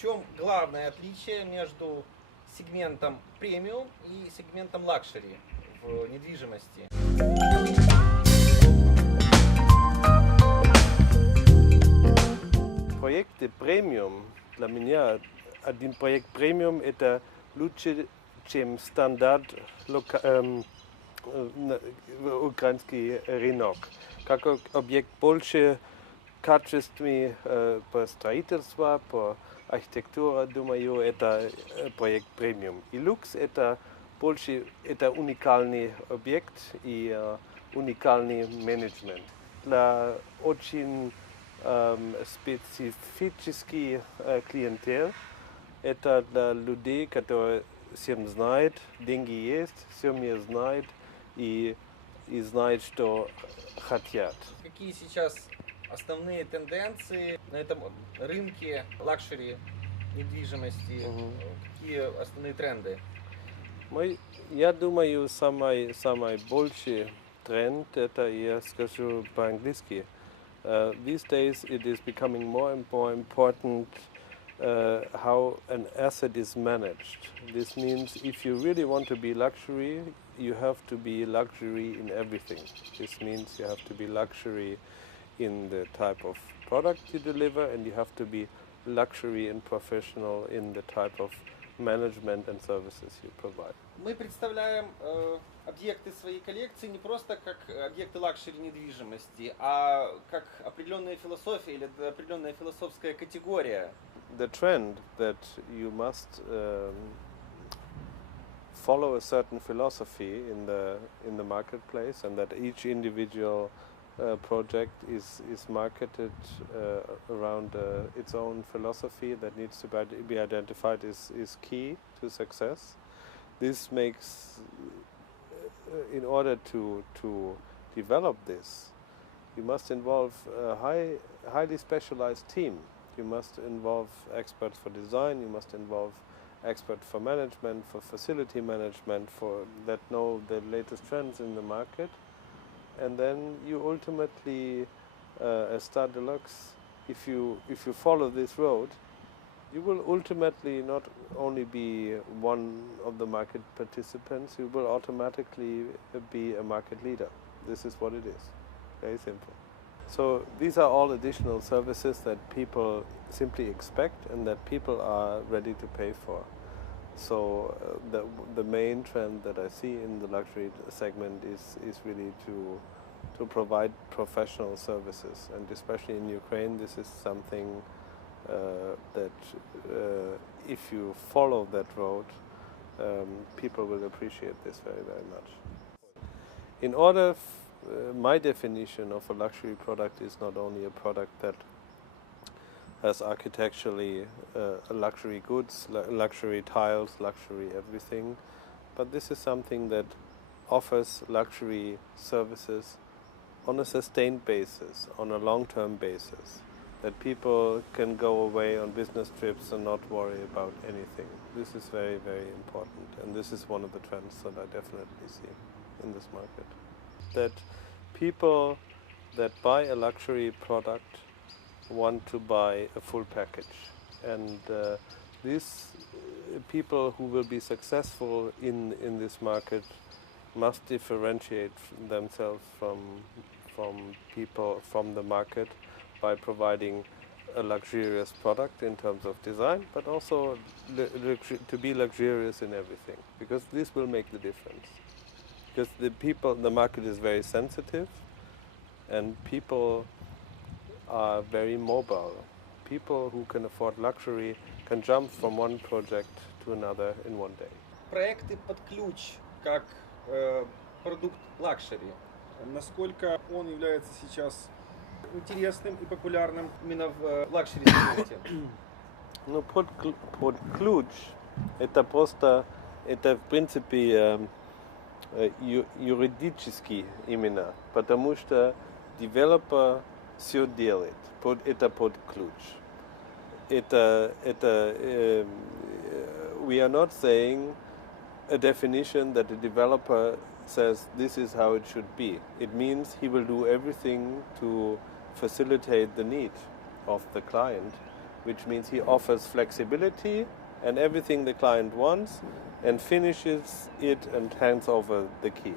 чем главное отличие между сегментом премиум и сегментом лакшери в недвижимости? Проекты премиум для меня, один проект премиум это лучше, чем стандарт украинский рынок. Как объект больше качественный по строительству, по архитектуре, думаю, это проект премиум. И люкс это больше это уникальный объект и уникальный менеджмент. Для очень специфический клиентел, это для людей, которые всем знают, деньги есть, все мир знает и знает, что хотят. Какие сейчас основные тенденции на этом рынке лакшери недвижимости? Какие основные тренды? Я думаю, самый большой тренд, это я скажу по-английски. These days it is becoming more and more important how an asset is managed. This means if you really want to be luxury, you have to be luxury in everything. This means you have to be luxury in the type of product you deliver, and you have to be luxury and professional in the type of management and services you provide. Мы представляем объекты своей коллекции не просто как объекты лакшери недвижимости, а как определенная философия или определенная философская категория. The trend that you must follow a certain philosophy in the marketplace, and that each individual project is marketed around its own philosophy that needs to be identified is key to success. This makes, in order to develop this, you must involve a highly specialized team. You must involve experts for design, you must involve experts for management, for facility management, for that know the latest trends in the market. And then you ultimately, as Star Deluxe, if you follow this road, you will ultimately not only be one of the market participants, you will automatically be a market leader. This is what it is. Very simple. So these are all additional services that people simply expect and that people are ready to pay for. So the main trend that I see in the luxury segment is really to provide professional services, and especially in Ukraine, this is something that if you follow that road, people will appreciate this very, very much. In order, my definition of a luxury product is not only a product that has architecturally luxury goods, luxury tiles, luxury everything, but this is something that offers luxury services on a sustained basis, on a long-term basis, that people can go away on business trips and not worry about anything. This is very, very important, and this is one of the trends that I definitely see in this market. That people that buy a luxury product want to buy a full package, and these people who will be successful in this market must differentiate themselves from people from the market by providing a luxurious product in terms of design, but also to be luxurious in everything, because this will make the difference. Because the market is very sensitive, and people are very mobile. People who can afford luxury can jump from one project to another in one day. Проекты под ключ как продукт лакшери. Насколько он является сейчас интересным и популярным именно в лакшери-сегменте? Ну, под ключ это просто, это в принципе юридически именно, потому что девелопер все делает, это под ключ. We are not saying a definition that the developer says this is how it should be. It means he will do everything to facilitate the need of the client which means he offers flexibility and everything the client wants and finishes it and hands over the key.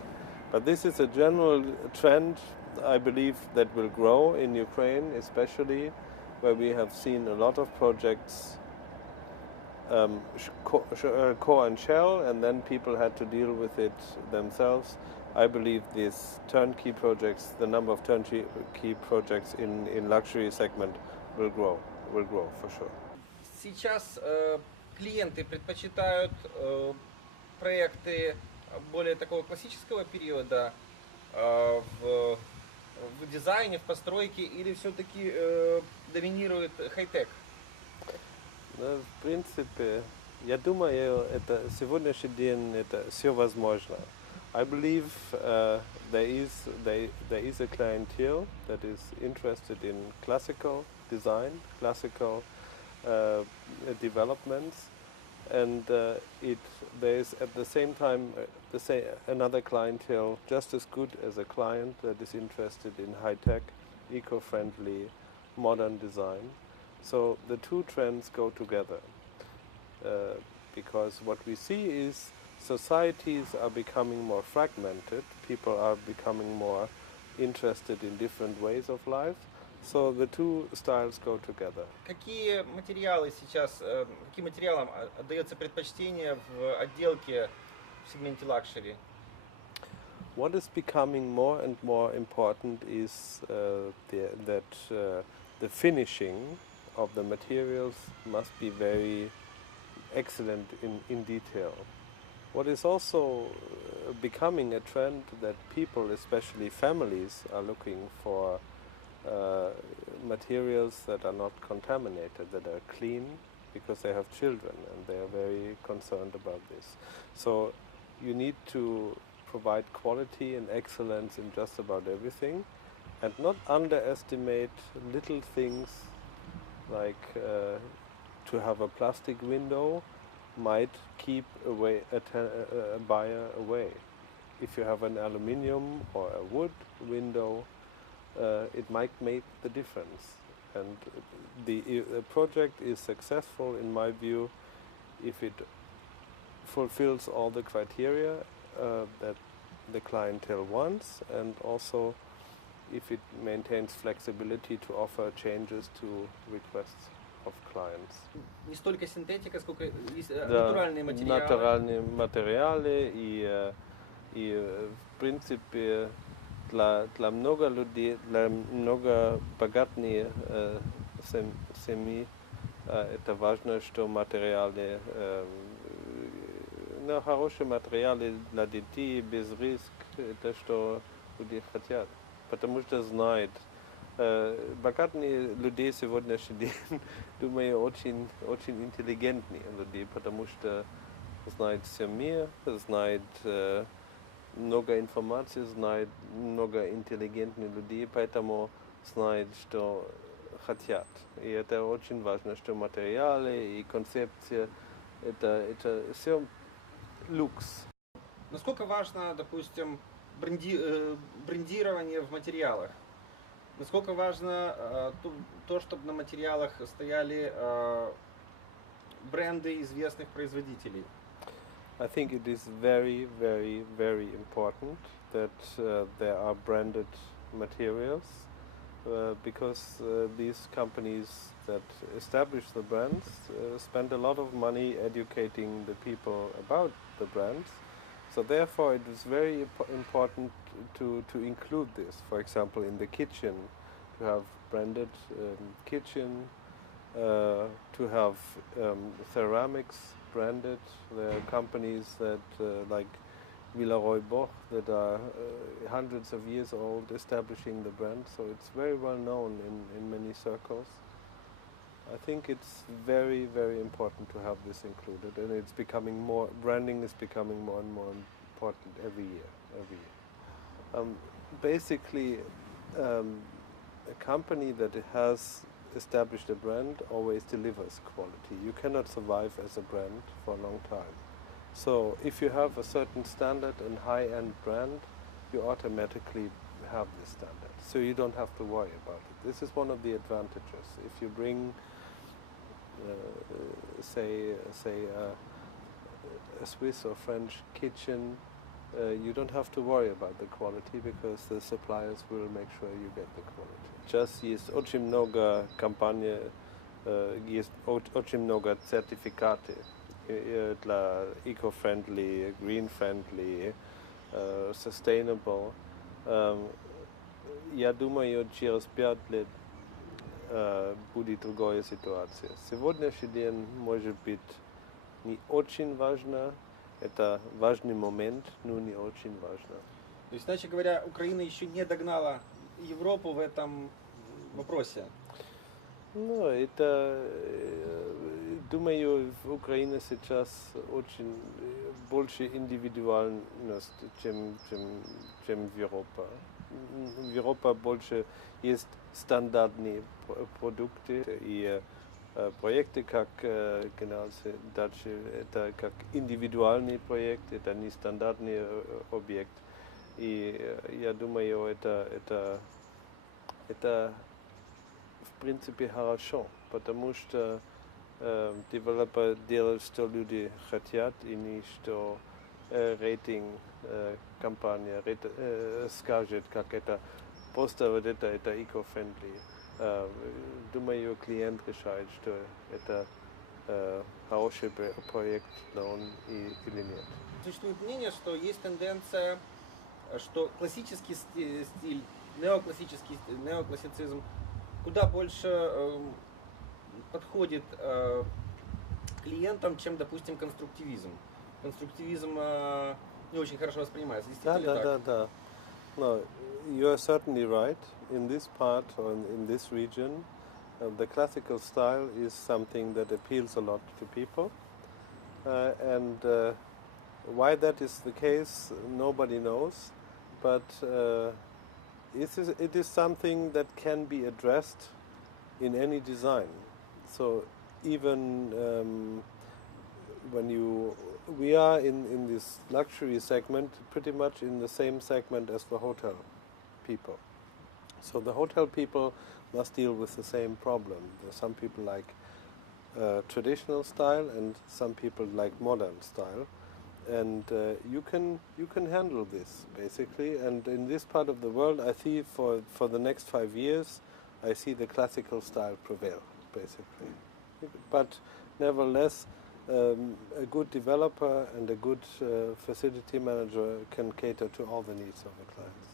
But this is a general trend, I believe, that will grow in Ukraine, especially where we have seen a lot of projects core and shell, and then people had to deal with it themselves. I believe these turnkey projects, the number of turnkey projects in luxury segment will grow for sure. Сейчас клиенты предпочитают проекты более такого классического периода в дизайне, в постройке, или все-таки доминирует хай-тек? В принципе, я думаю, это сегодняшний день это все возможно. I believe there is a clientele that is interested in classical design, classical developments, and there is at the same time another clientele just as good as a client that is interested in high-tech, eco-friendly, modern design. So the two trends go together because what we see is societies are becoming more fragmented, people are becoming more interested in different ways of life, so the two styles go together. Какие каким материалам отдается предпочтение в отделке в сегменте лакшери? What is becoming more and more important is that the finishing of the materials must be very excellent in detail. What is also becoming a trend that people, especially families, are looking for materials that are not contaminated, that are clean, because they have children and they are very concerned about this. So you need to provide quality and excellence in just about everything and not underestimate little things like to have a plastic window might keep a buyer away. If you have an aluminium or a wood window, it might make the difference. And the project is successful, in my view, if it fulfills all the criteria that the clientele wants, and also if it maintains flexibility to offer changes to requests of clients. Не столько синтетика, сколько Да, натуральные материалы. натуральные материалы и в принципе для много людей, для много богатых семей это важно, что материалы, хорошие материалы для детей без риска, это что люди хотят. Потому что знают, богатые люди сегодняшний день, думаю, очень интеллигентные люди, потому что знают все мир, знают много информации, знают много интеллигентных людей, поэтому знают, что хотят. И это очень важно, что материалы и концепция, это все люкс. Насколько важно, допустим, брендирование в материалах? Насколько важно то, чтобы на материалах стояли бренды известных производителей? I think it is very, very, very important that there are branded materials because these companies that establish the brands spend a lot of money educating the people about the brands. So therefore it is very important to include this, for example in the kitchen, to have branded kitchen, to have ceramics branded. There are companies that like Villeroy Boch that are hundreds of years old establishing the brand, so it's very well known in many circles. I think it's very, very important to have this included, and it's becoming more, branding is becoming more and more important every year. Basically, a company that has established a brand always delivers quality. You cannot survive as a brand for a long time. So if you have a certain standard and high-end brand, you automatically have this standard. So you don't have to worry about it. This is one of the advantages. If you bring say a Swiss or French kitchen, you don't have to worry about the quality because the suppliers will make sure you get the quality. Just есть очень много компаний, есть очень много certificаты для eco-friendly, green-friendly, sustainable. Я думаю, через 5 лет будет другая ситуация. Сегодняшний день может быть не очень важно, это важный момент, но не очень важно. То есть, иначе говоря, Украина еще не догнала Европу в этом вопросе. Ну, это, думаю, в Украине сейчас очень больше индивидуальность, чем в Европе. В Европе больше есть стандартные продукты и проекты, как дальше, это как индивидуальный проект, это не стандартный объект. И я думаю, это в принципе хорошо, потому что девелопер делает, что люди хотят, и не что рейтинг компания скажет, как это просто вот это eco-friendly. Думаю, клиент решает, что это хороший проект для он или нет. Существует мнение, что есть тенденция, что классический стиль, неоклассицизм куда больше подходит клиентам, чем, допустим, конструктивизм. Конструктивизм не очень хорошо воспринимается. Действительно так? Да. No, you are certainly right. In this part or in this region, the classical style is something that appeals a lot to people. And why that is the case, nobody knows. But it is something that can be addressed in any design. So even we are in this luxury segment, pretty much in the same segment as the hotel people. So the hotel people must deal with the same problem. Some people like traditional style, and some people like modern style. And you can handle this basically. And in this part of the world, I see for the next 5 years, I see the classical style prevail basically. But nevertheless, a good developer and a good facility manager can cater to all the needs of the clients.